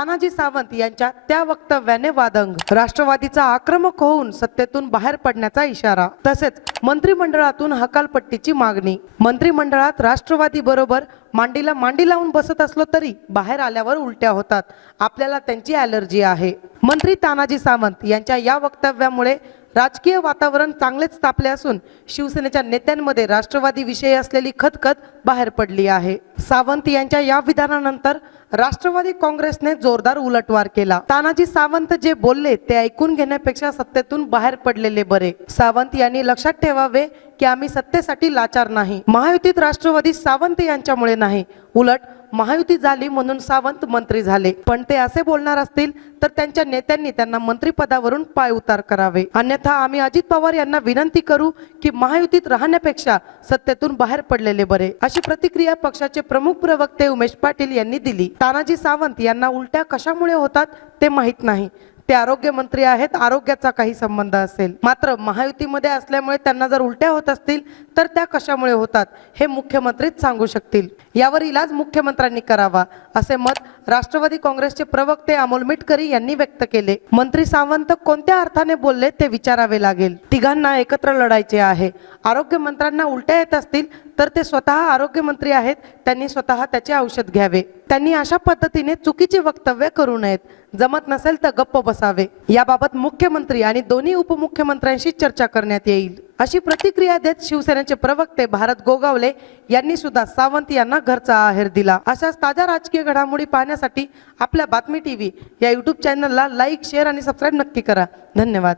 तानाजी सावंत यांच्या त्या वक्तव्याने वादंग, राष्ट्रवादीचा आक्रमक होऊन सत्तेतून बाहेर पडण्याचा इशारा, तसेच मंत्रिमंडळातून हकालपट्टीची मागणी। मंत्रिमंडळात राष्ट्रवादी बरोबर मांडीला मांडी लावून बसत असलो तरी बाहेर आल्यावर उलट्या होतात, आपल्याला त्यांची ॲलर्जी आहे। मंत्री तानाजी सावंत यांच्या या वक्तव्यामुळे राजकीय वातावरण चांगलेच तापले असून शिवसेनेच्या नेत्यांमध्ये राष्ट्रवादी विषयी असलेली खतखत बाहेर पडली आहे। सावंत यांच्या या विधानानंतर राष्ट्रवादी काँग्रेसने जोरदार उलटवार केला। तानाजी सावंत जे बोलले ते ऐकून घेण्यापेक्षा सत्तेतून बाहेर पडलेले बरे। सावंत यांनी लक्षात ठेवावे की आम्ही सत्तेसाठी लाचार नाही। महायुतीत राष्ट्रवादी सावंत यांच्यामुळे नाही, उलट महायुती झाली म्हणून सावंत मंत्री झाले। पण ते असे बोलणार असतील तर त्यांच्या नेत्यांनी त्यांना मंत्रिपदावरून पायउतार करावे, अन्यथा आम्ही अजित पवार यांना विनंती करू की महायुतीत राहण्यापेक्षा सत्तेतून बाहेर पडलेले बरे, अशी प्रतिक्रिया पक्षाचे प्रमुख प्रवक्ते उमेश पाटील यांनी दिली। तानाजी सावंत यांना उलट्या कशामुळे होतात ते माहित नाही, ते आरोग्य मंत्री आहेत, आरोग्याचा काही संबंध असेल, मात्र महायुतीमध्ये असल्यामुळे त्यांना जर उलट्या होत असतील तर त्या कशामुळे होतात हे मुख्यमंत्रीच सांगू शकतील। यावर इलाज मुख्यमंत्र्यांनी करावा, असे मत राष्ट्रवादी काँग्रेसचे प्रवक्ते अमोल मिटकरी यांनी व्यक्त केले। मंत्री सावंत कोणत्या अर्थाने बोलले ते विचारावे लागेल। तिघांना एकत्र लढायचे आहे। आरोग्य मंत्र्यांना उलट्या येत असतील तर ते स्वतः आरोग्य मंत्री आहेत, त्यांनी स्वतः त्याचे औषध घ्यावे। त्यांनी अशा पद्धतीने चुकीचे वक्तव्य करू नयेत, जमत नसेल तर गप्प बसावे। याबाबत मुख्यमंत्री आणि दोन्ही उपमुख्यमंत्र्यांशी चर्चा करण्यात येईल, अशी प्रतिक्रिया देत शिवसेनेचे प्रवक्ते भारत गोगावले यांनी सुद्धा सावंत यांना घरचा आहेर दिला। अशाच ताज्या राजकीय घडामोडी पाहण्यासाठी आपल्या बातमी टीव्ही या यूट्यूब चॅनलला लाईक, शेअर आणि सबस्क्राईब नक्की करा। धन्यवाद।